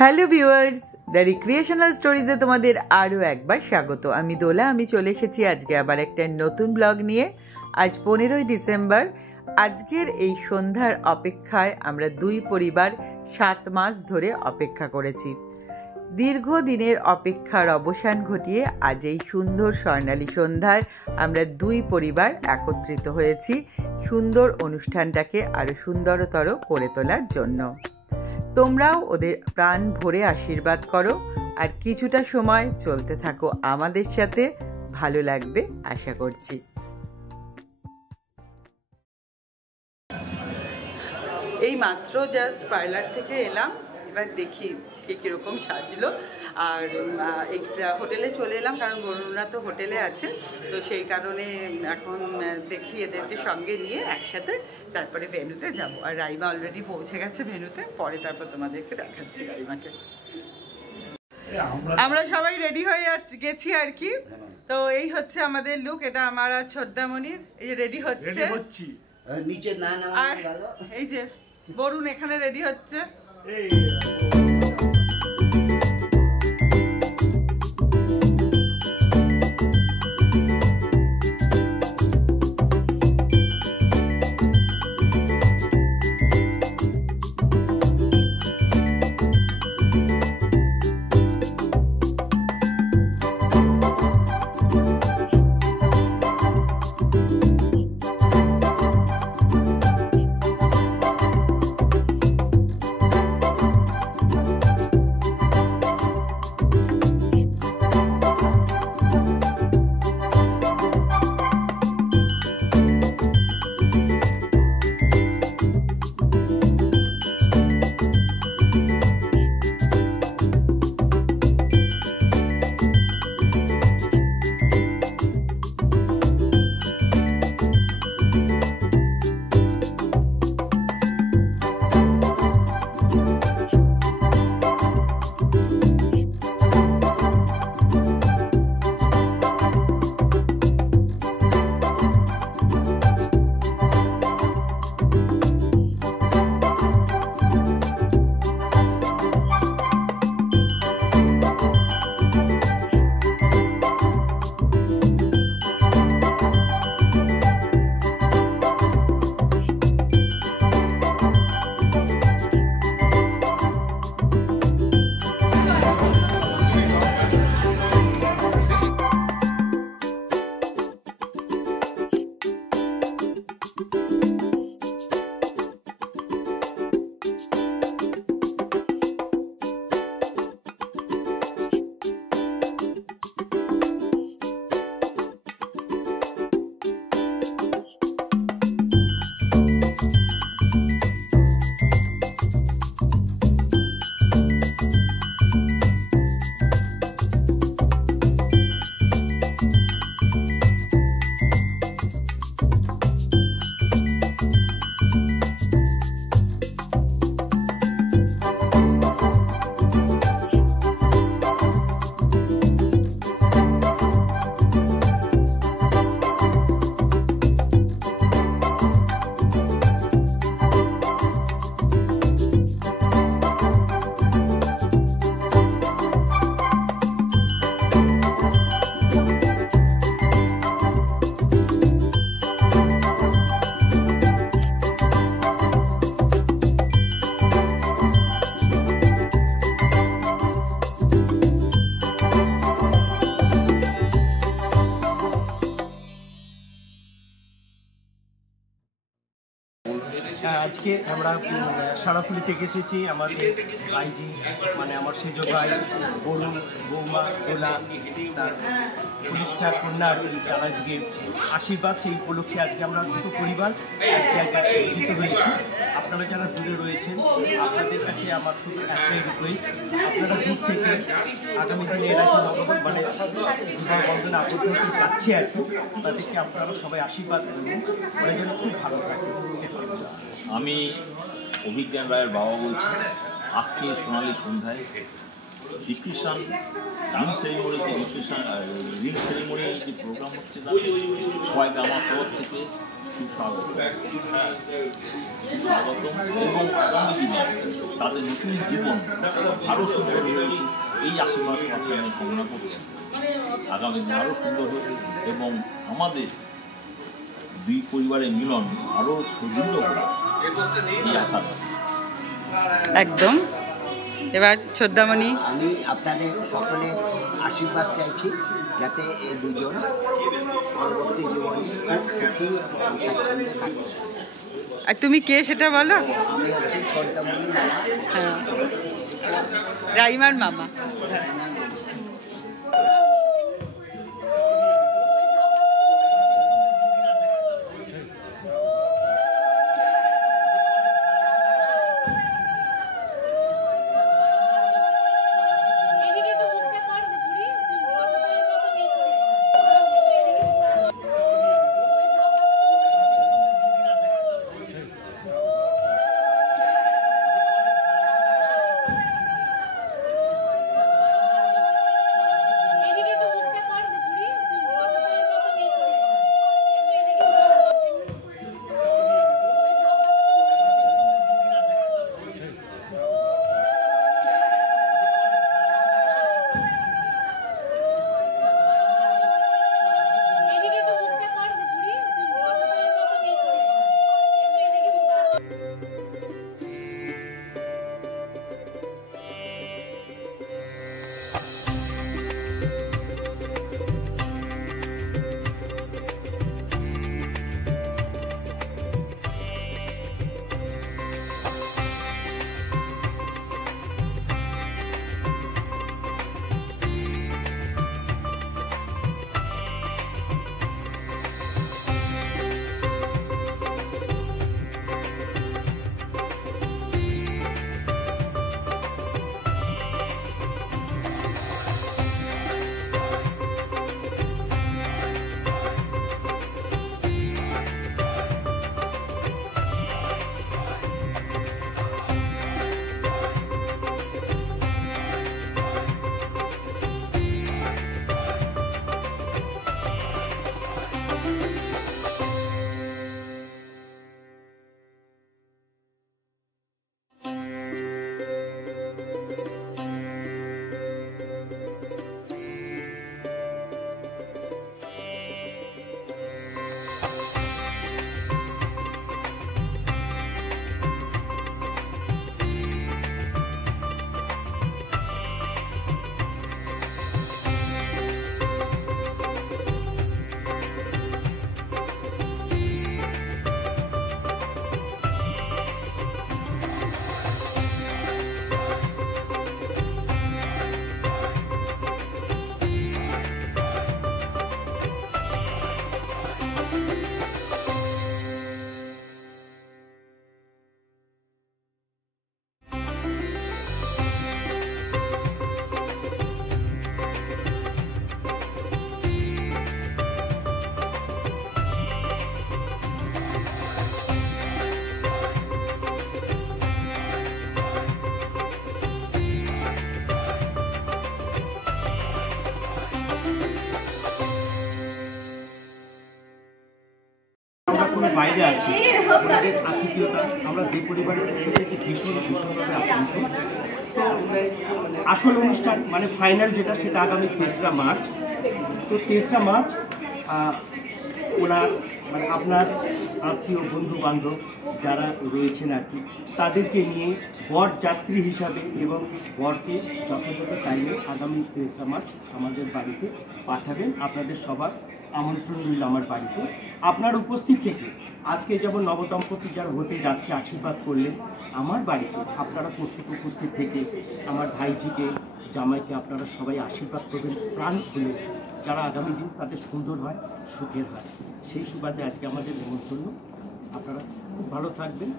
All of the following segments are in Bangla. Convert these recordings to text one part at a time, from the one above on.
হ্যালো ভিউয়ার্স, দ্য রিক্রিয়েশনাল স্টোরিজে তোমাদের আরও একবার স্বাগত। আমি দোলা। আমি চলে এসেছি আজকে আবার একটা নতুন ব্লগ নিয়ে। আজ 15ই ডিসেম্বর। আজকের এই সন্ধ্যার অপেক্ষায় আমরা দুই পরিবার 7 মাস ধরে অপেক্ষা করেছি। দীর্ঘদিনের অপেক্ষার অবসান ঘটিয়ে আজ এই সুন্দর স্বর্ণালী সন্ধ্যায় আমরা দুই পরিবার একত্রিত হয়েছি সুন্দর অনুষ্ঠানটাকে আরও সুন্দরতর করে তোলার জন্য। তোমরাও ওদের প্রাণ ভরে আশীর্বাদ করো আর কিছুটা সময় চলতে থাকো আমাদের সাথে, ভালো লাগবে আশা করছি। এই মাত্র জাস্ট পার্লার থেকে এলাম, এবার দেখি কে কীরকম সাজলো। আর এই হোটেলে চলে এলাম, কারণ বরুণরা তো হোটেলে আছে, তো সেই কারণে এখন দেখি এদেরকে সঙ্গে নিয়ে একসাথে তারপরে ভেন্যুতে যাব। আর রাইমা অলরেডি পৌঁছে গেছে ভেন্যুতে, পরে তারপর তোমাদেরকে দেখাচ্ছি রাইমাকে। আমরা সবাই রেডি হয়ে গেছি আর কি। তো এই হচ্ছে আমাদের লুক। এটা আমার আর ছোটদামণির, এই যে রেডি হচ্ছে। নিচে না আর এই যে বরুণ এখানে রেডি হচ্ছে। আজকে আমরা সারাফুলি থেকে এসেছি। আমাদের ভাইজি মানে আমার সেজ ভাই বরুণ, বৌমা, দোলা, তার কনিষ্ঠা কন্যার তারা আজকে আশীর্বাদ, সেই উপলক্ষে আজকে আমরা দুটো পরিবার এক জায়গায় মিলিত হয়েছি। আপনারা যারা দূরে রয়েছেন, আপনাদের কাছে আমার শুধু একটাই রিকোয়েস্ট, আপনারা দূর থেকে আগামী দিনে এরা যে মানে বিবাহ বন্ধনে আবদ্ধ হতে যাচ্ছে আর কি, তাদেরকে আপনারা সবাই আশীর্বাদ করবেন, ওরা যেন খুব ভালো থাকে। আমি অভিজ্ঞান রায়ের বাবা বলছি। আজকে সোনালী সন্ধ্যায় ডিক্রিশন রিং সেরিমনি যে প্রোগ্রাম হচ্ছে সবাইকে আমার তরফ থেকে খুব স্বাগত এবং আগামী দিনে তাদের নতুন জীবন আরও সুন্দর হয়ে এই আশীর্বাদ সবাইকে আমি কামনা করছি। আগামী দিনে আরও সুন্দর হবে এবং আমাদের দুই পরিবারের মিলন আরও সুদৃঢ় হবে এই আশা। একদম। এবার শ্রদ্ধামণি, আমি আপনাদের সকলে আশীর্বাদ চাইছি যাতে এই দুজন পরবর্তী জীবনে খুব সুখী স্বাচ্ছন্দ্যে থাকে। আর তুমি কে সেটা বলো? আমি হচ্ছি শ্রদ্ধামণি মামা। হ্যাঁ, রাইমার মামা। বাইরে আছি ওনাদের আতিথেয়তা আমরা যে পরিবারের এসেছি ভীষণভাবে আপ্যায়িত। তো আসল অনুষ্ঠান মানে ফাইনাল যেটা সেটা আগামী 3রা মার্চ। তো 3রা মার্চ ওনার মানে আপনার আত্মীয় বন্ধু বান্ধব যারা রয়েছেন আর কি তাদেরকে নিয়ে বর যাত্রী হিসাবে এবং বরকে যথাযথ টাইমে আগামী 3রা মার্চ আমাদের বাড়িতে পাঠাবেন। আপনাদের সবার আমন্ত্রণ রইল আমার বাড়িতে। আপনার উপস্থিত থেকে আজকে যেমন নবদম্পতি যারা হতে যাচ্ছে আশীর্বাদ করলেন আমার বাড়িতে, আপনারা প্রত্যেক উপস্থিত থেকে আমার ভাইজিকে জামাইকে আপনারা সবাই আশীর্বাদ করবেন প্রাণ খুলে, যারা আগামী দিন তাদের সুন্দর হয় সুখের হয়। সেই সুবাদে আজকে আমাদের নিমন্ত্রণ। আপনারা খুব ভালো থাকবেন।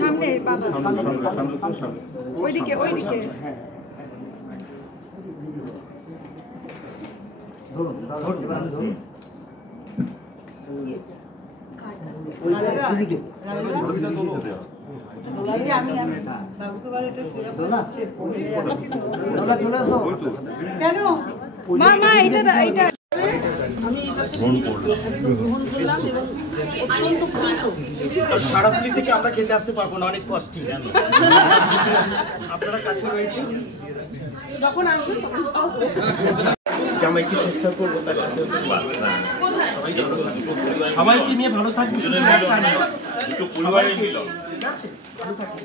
সামনে ওইদিকে হ্যাঁ কেন মা মা এটা সারাপুলি থেকে আমরা খেতে আসতে পারবো না, অনেক কষ্টই জানো। আপনারা কাছে রয়েছে, জামাইকে চেষ্টা করবো তার সাথে সবাইকে নিয়ে ভালো থাকবে, দুটো পরিবারের মিলন। ঠিক আছে, ভালো থাকবে।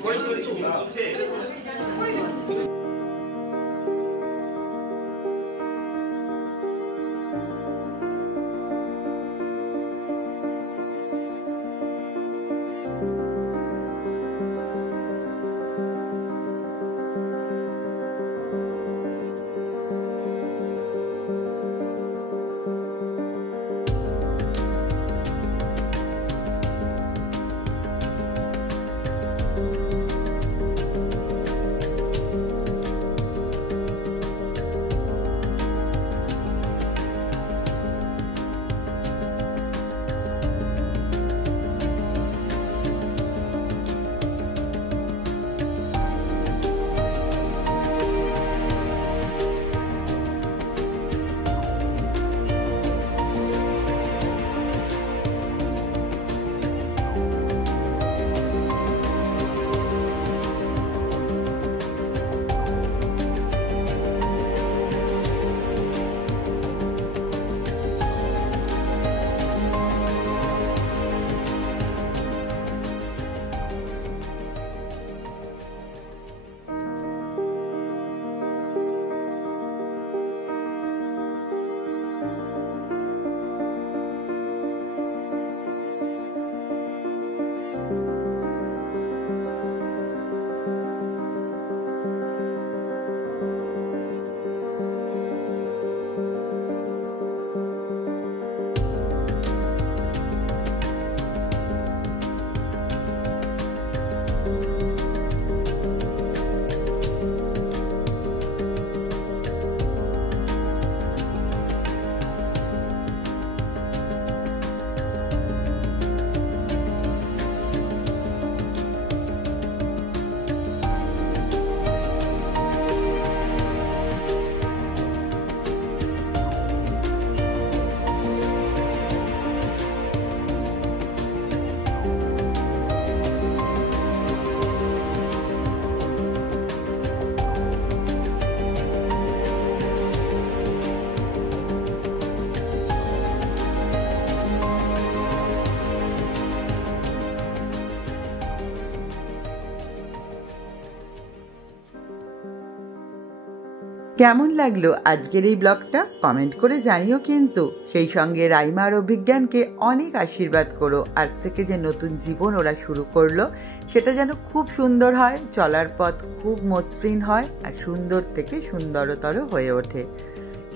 কেমন লাগলো আজকের এই ব্লগটা কমেন্ট করে জানিও, কিন্তু সেই সঙ্গে রাইমা আর অভিজ্ঞানকে অনেক আশীর্বাদ করো। আজ থেকে যে নতুন জীবন ওরা শুরু করলো সেটা যেন খুব সুন্দর হয়, চলার পথ খুব মসৃণ হয় আর সুন্দর থেকে সুন্দরতর হয়ে ওঠে।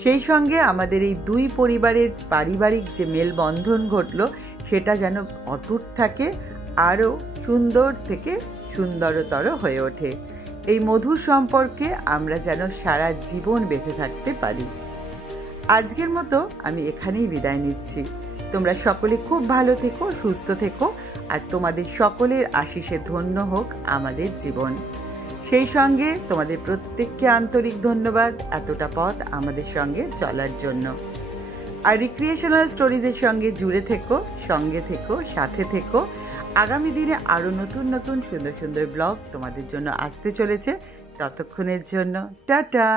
সেই সঙ্গে আমাদের এই দুই পরিবারের পারিবারিক যে মেলবন্ধন ঘটলো সেটা যেন অটুট থাকে, আরও সুন্দর থেকে সুন্দরতর হয়ে ওঠে। এই মধুর সম্পর্কে আমরা যেন সারা জীবন বেঁচে থাকতে পারি। আজকের মতো আমি এখানেই বিদায় নিচ্ছি। তোমরা সকলে খুব ভালো থেকো, সুস্থ থেকো, আর তোমাদের সকলের আশিসে ধন্য হোক আমাদের জীবন। সেই সঙ্গে তোমাদের প্রত্যেককে আন্তরিক ধন্যবাদ এতটা পথ আমাদের সঙ্গে চলার জন্য। আর রিক্রিয়েশনাল স্টোরিজের সঙ্গে জুড়ে থেকো, সঙ্গে থেকো, সাথে থেকো। আগামী দিনে আরও নতুন নতুন সুন্দর সুন্দর ব্লগ তোমাদের জন্য আসতে চলেছে। ততক্ষণের জন্য টাটা।